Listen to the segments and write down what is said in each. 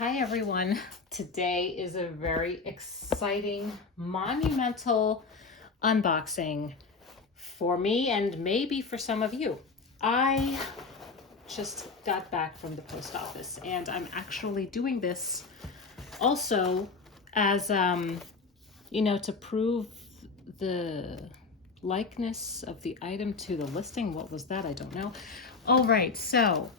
Hi everyone. Today is a very exciting, monumental unboxing for me and maybe for some of you. I just got back from the post office and I'm actually doing this also as, to prove the likeness of the item to the listing. What was that? I don't know. All right, so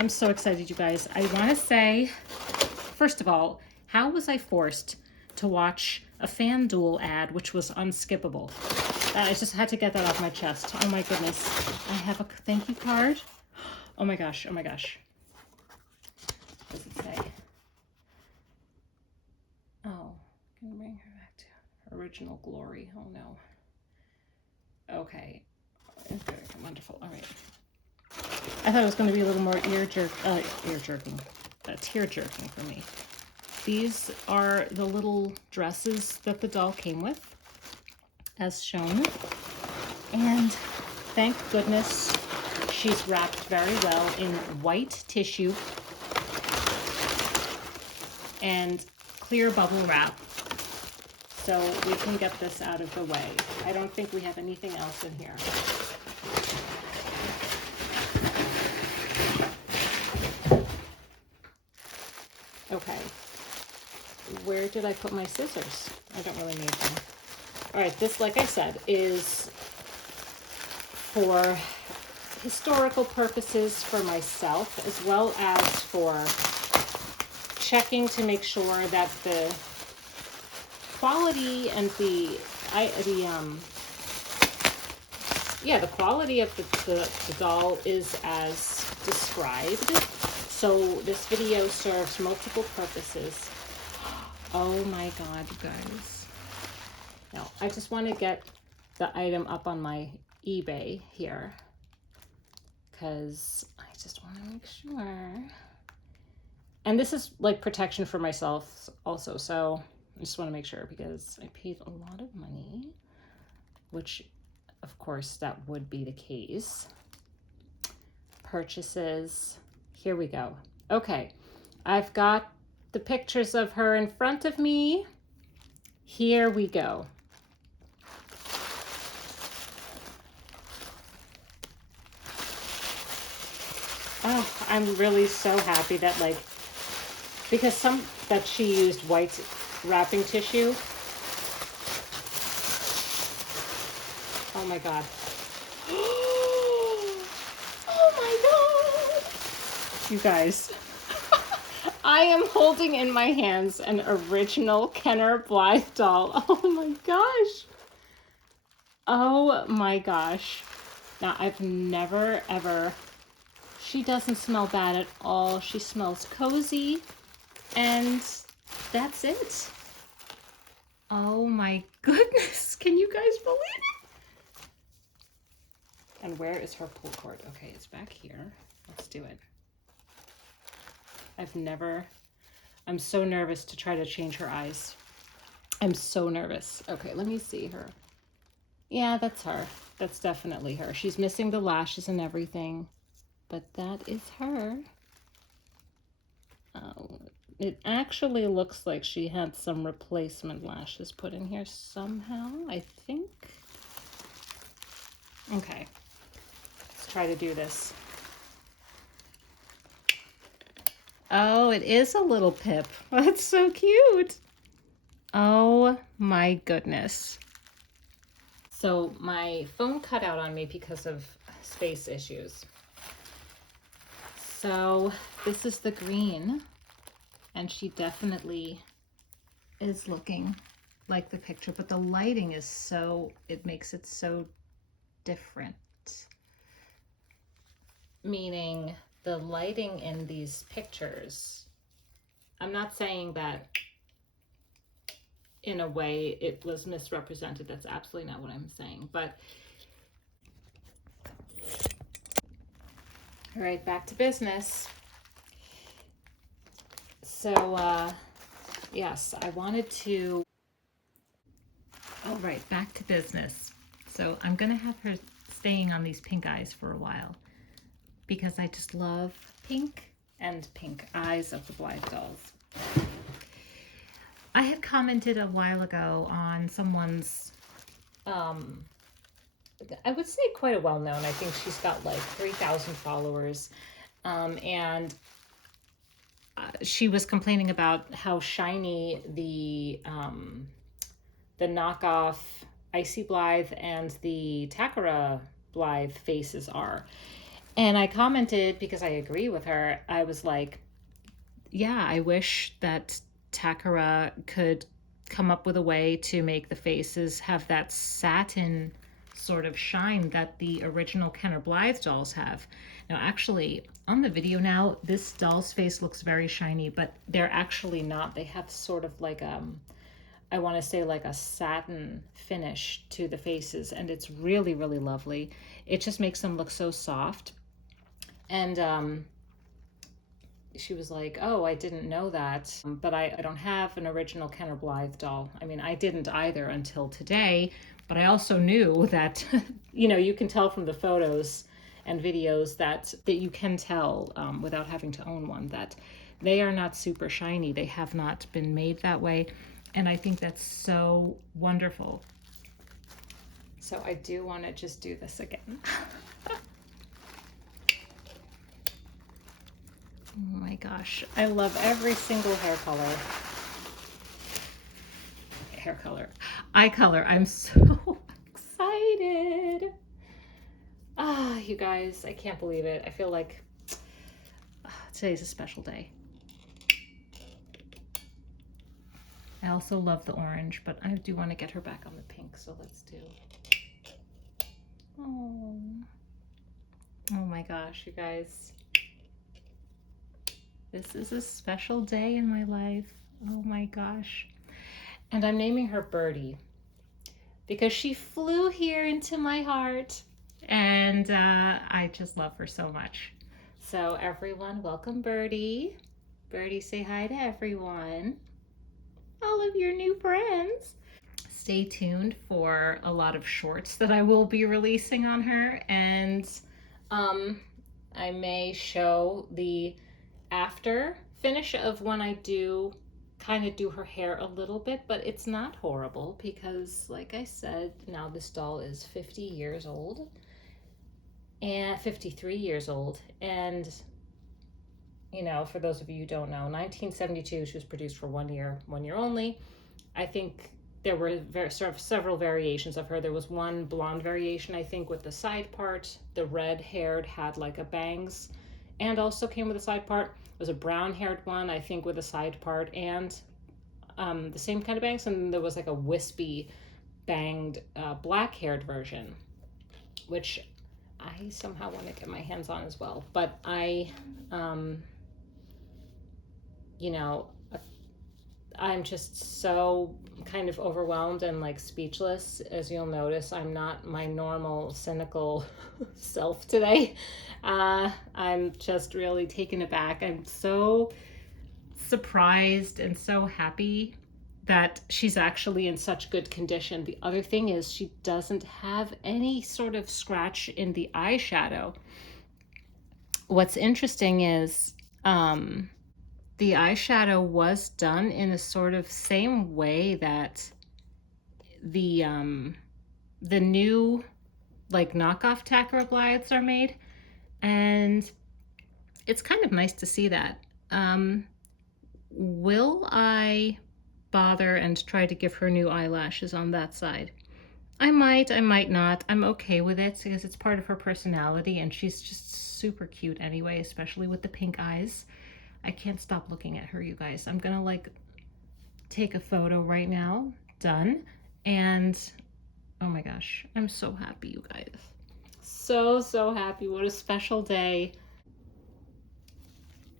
I'm so excited, you guys. I want to say, first of all, how was I forced to watch a FanDuel ad, which was unskippable? I just had to get that off my chest. Oh my goodness. I have a thank you card. Oh my gosh, oh my gosh. What does it say? Oh, can bring her back to original glory. Oh no. Okay. Wonderful. All right. I thought it was going to be a little more tear jerking for me. These are the little dresses that the doll came with, as shown. And thank goodness she's wrapped very well in white tissue and clear bubble wrap, so we can get this out of the way. I don't think we have anything else in here. Okay, where did I put my scissors? I don't really need them. All right, this, like I said, is for historical purposes for myself, as well as for checking to make sure that the quality and the quality of the doll is as described. So this video serves multiple purposes. Oh my God, you guys. Now, I just want to get the item up on my eBay here, because I just want to make sure. And this is like protection for myself also, so I just want to make sure, because I paid a lot of money, which of course that would be the case. Purchases. Here we go. Okay, I've got the pictures of her in front of me. Here we go. Oh, I'm really so happy that, because that she used white wrapping tissue. Oh my God. Oh my God. You guys, I am holding in my hands an original Kenner Blythe doll. Oh my gosh. Oh my gosh. Now, I've never ever, she doesn't smell bad at all. She smells cozy, and that's it. Oh my goodness. Can you guys believe it? And where is her pull cord? Okay, it's back here. Let's do it. I'm so nervous to try to change her eyes. I'm so nervous. Okay, let me see her. Yeah, that's her. That's definitely her. She's missing the lashes and everything, but that is her. It actually looks like she had some replacement lashes put in here somehow, I think. Okay, let's try to do this. Oh, it is a little Pip. That's so cute. Oh my goodness. So my phone cut out on me because of space issues. So this is the green, and she definitely is looking like the picture, but the lighting is so, it makes it so different. Meaning the lighting in these pictures, I'm not saying that in a way it was misrepresented. That's absolutely not what I'm saying. But all right, back to business. So yes, I wanted to, all right, back to business. So I'm gonna have her staying on these pink eyes for a while, because I just love pink and pink eyes of the Blythe dolls. I had commented a while ago on someone's, I would say quite a well-known, I think she's got like 3,000 followers, and she was complaining about how shiny the knockoff Icy Blythe and the Takara Blythe faces are. And I commented, because I agree with her, I was like, yeah, I wish that Takara could come up with a way to make the faces have that satin sort of shine that the original Kenner Blythe dolls have. Now, actually, on the video now, this doll's face looks very shiny, but they're actually not. They have sort of like I want to say like a satin finish to the faces, and it's really, really lovely. It just makes them look so soft. And she was like, oh, I didn't know that, but I don't have an original Kenner Blythe doll. I mean, I didn't either until today, but I also knew that, you can tell from the photos and videos that you can tell without having to own one, that they are not super shiny. They have not been made that way. And I think that's so wonderful. So I do want to just do this again. Oh my gosh, I love every single eye color. I'm so excited. You guys, I can't believe it. I feel like today's a special day. I also love the orange, but I do want to get her back on the pink, so let's do. Oh my gosh, you guys. This is a special day in my life. Oh my gosh. And I'm naming her Birdie because she flew here into my heart, and I just love her so much. So everyone, welcome Birdie. Birdie, say hi to everyone. All of your new friends. Stay tuned for a lot of shorts that I will be releasing on her, and I may show the after finish of when I do kind of do her hair a little bit, but it's not horrible because, like I said, now this doll is 50 years old and 53 years old, and for those of you who don't know, 1972 she was produced for 1 year only. I think there were several variations of her. There was one blonde variation, I think, with the side part. The red haired had like a bangs and also came with a side part. There was a brown haired one, I think, with a side part and the same kind of bangs. And then there was like a wispy banged black haired version, which I somehow want to get my hands on as well. But I'm just so kind of overwhelmed and like speechless. As you'll notice, I'm not my normal cynical self today. I'm just really taken aback. I'm so surprised and so happy that she's actually in such good condition. The other thing is she doesn't have any sort of scratch in the eyeshadow. What's interesting is the eyeshadow was done in a sort of same way that the new like knockoff Takara Blythes are made, and it's kind of nice to see that. Will I bother and try to give her new eyelashes on that side? I might not. I'm okay with it because it's part of her personality, and she's just super cute anyway, especially with the pink eyes. I can't stop looking at her, you guys. I'm gonna like take a photo right now. Done. And oh my gosh, I'm so happy, you guys. So happy. What a special day.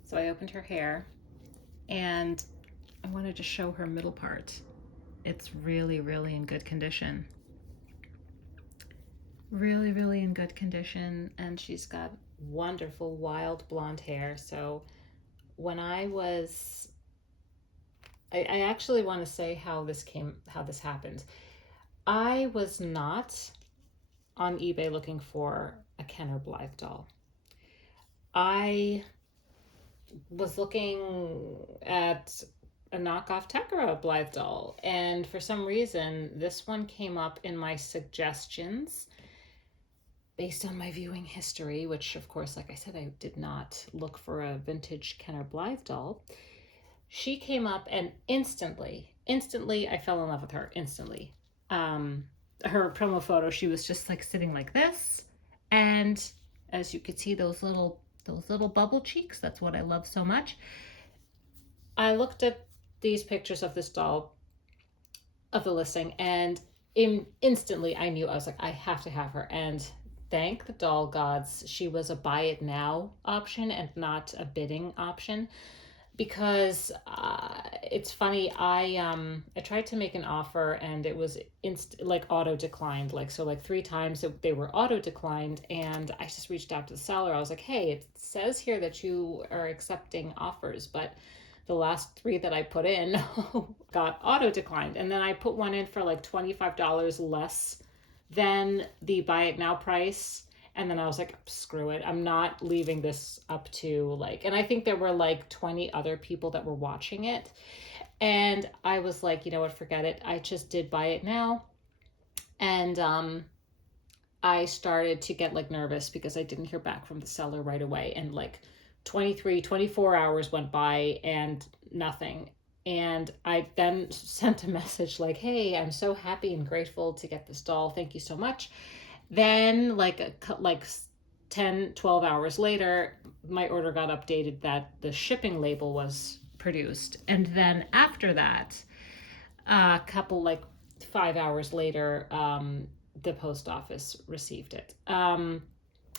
So I opened her hair and I wanted to show her middle part. It's really, really in good condition. Really, really in good condition. And she's got wonderful wild blonde hair. So when I actually want to say how this happened. I was not on eBay looking for a Kenner Blythe doll. I was looking at a knockoff Tekara Blythe doll, and for some reason, this one came up in my suggestions based on my viewing history, which, of course, like I said, I did not look for a vintage Kenner Blythe doll. She came up, and instantly, I fell in love with her instantly. Her promo photo, she was just like sitting like this, and as you could see, those little bubble cheeks. That's what I love so much. I looked at these pictures of this doll of the listing, and instantly I knew, I was like, I have to have her. And thank the doll gods, she was a buy it now option and not a bidding option, because it's funny, I tried to make an offer, and it was like auto declined, like, so like 3 times they were auto declined. And I just reached out to the seller. I was like, hey, it says here that you are accepting offers, but the last 3 that I put in got auto declined. And then I put one in for like $25 less than the buy it now price. And then I was like, screw it. I'm not leaving this up to like, and I think there were like 20 other people that were watching it. And I was like, you know what, forget it. I just did buy it now. And I started to get like nervous because I didn't hear back from the seller right away. And like 24 hours went by and nothing. And I then sent a message like, hey, I'm so happy and grateful to get this doll. Thank you so much. Then like 10-12 hours later, my order got updated that the shipping label was produced. And then after that, a couple like 5 hours later, the post office received it.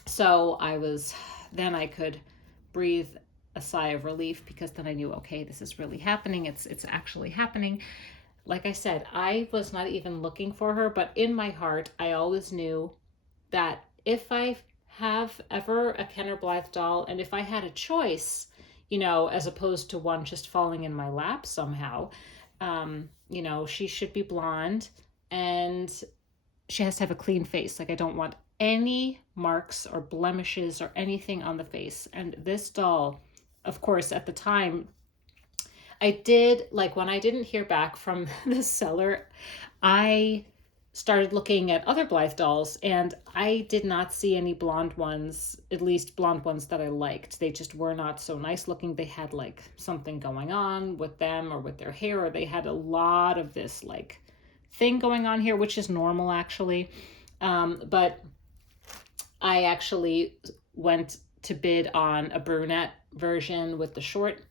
So then I could breathe a sigh of relief, because then I knew, okay, this is really happening. It's actually happening. Like I said, I was not even looking for her, but in my heart, I always knew that if I have ever a Kenner Blythe doll, and if I had a choice, as opposed to one just falling in my lap somehow, she should be blonde, and she has to have a clean face. Like, I don't want any marks or blemishes or anything on the face. And this doll, of course, at the time, I did, like, when I didn't hear back from the seller, I started looking at other Blythe dolls, and I did not see any blonde ones, at least blonde ones that I liked. They just were not so nice looking. They had like something going on with them or with their hair, or they had a lot of this like thing going on here, which is normal actually. But I actually went to bid on a brunette version with the short,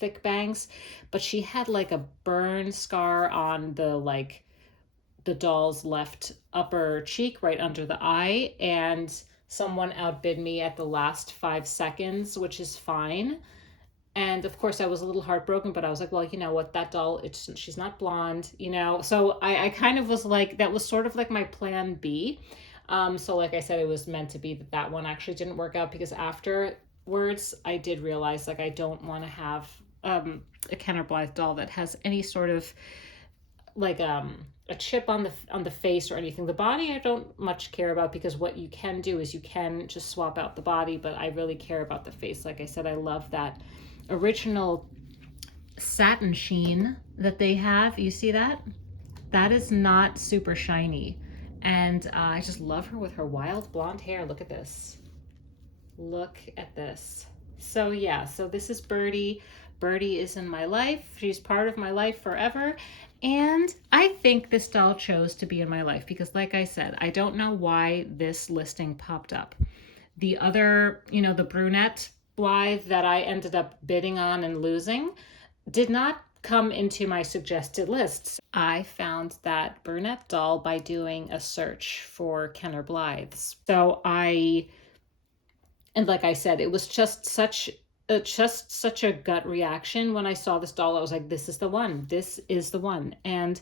thick bangs, but she had like a burn scar on the doll's left upper cheek, right under the eye, and someone outbid me at the last 5 seconds, which is fine. And of course I was a little heartbroken, but I was like, well, you know what, that doll, she's not blonde, so I kind of was like, that was sort of like my plan B. So like I said, it was meant to be that one actually didn't work out, because afterwards I did realize, like, I don't want to have a Kenner Blythe doll that has any sort of like a chip on the face or anything. The body I don't much care about, because what you can do is you can just swap out the body, but I really care about the face. Like I said, I love that original satin sheen that they have. You see that? That is not super shiny. And I just love her with her wild blonde hair. Look at this. Look at this. So yeah, so this is Birdie. Birdie is in my life. She's part of my life forever. And I think this doll chose to be in my life because, like I said, I don't know why this listing popped up. The other, the brunette Blythe that I ended up bidding on and losing did not come into my suggested lists. I found that brunette doll by doing a search for Kenner Blythes. So and like I said, it was just such a gut reaction when I saw this doll. I was like, this is the one. This is the one. And,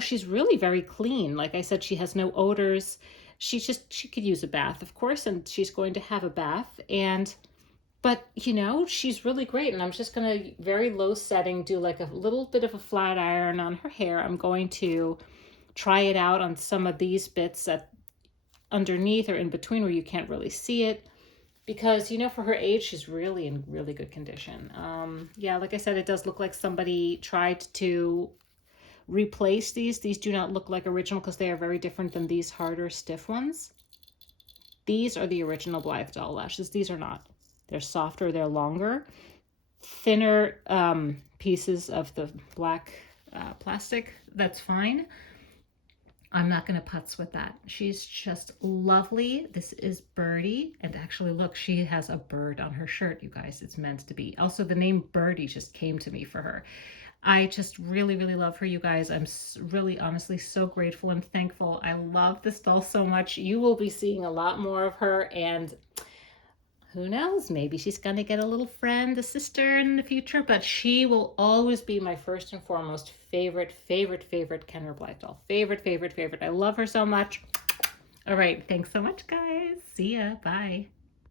she's really very clean. Like I said, she has no odors. She could use a bath, of course, and she's going to have a bath. But, she's really great. And I'm just going to, very low setting, do like a little bit of a flat iron on her hair. I'm going to try it out on some of these bits underneath or in between where you can't really see it, because, you know, for her age, she's really in really good condition. Yeah, like I said, it does look like somebody tried to replace these. These do not look like original because they are very different than these harder, stiff ones. These are the original Blythe doll lashes. These are not. They're softer, they're longer, thinner pieces of the black plastic. That's fine. I'm not going to putz with that. She's just lovely. This is Birdie. And actually, look, she has a bird on her shirt, you guys. It's meant to be. Also, the name Birdie just came to me for her. I just really, really love her, you guys. I'm really, honestly, so grateful and thankful. I love this doll so much. You will be seeing a lot more of her, and who knows, maybe she's going to get a little friend, a sister in the future, but she will always be my first and foremost favorite Kenner Blythe doll. Favorite. I love her so much. All right, thanks so much, guys. See ya. Bye.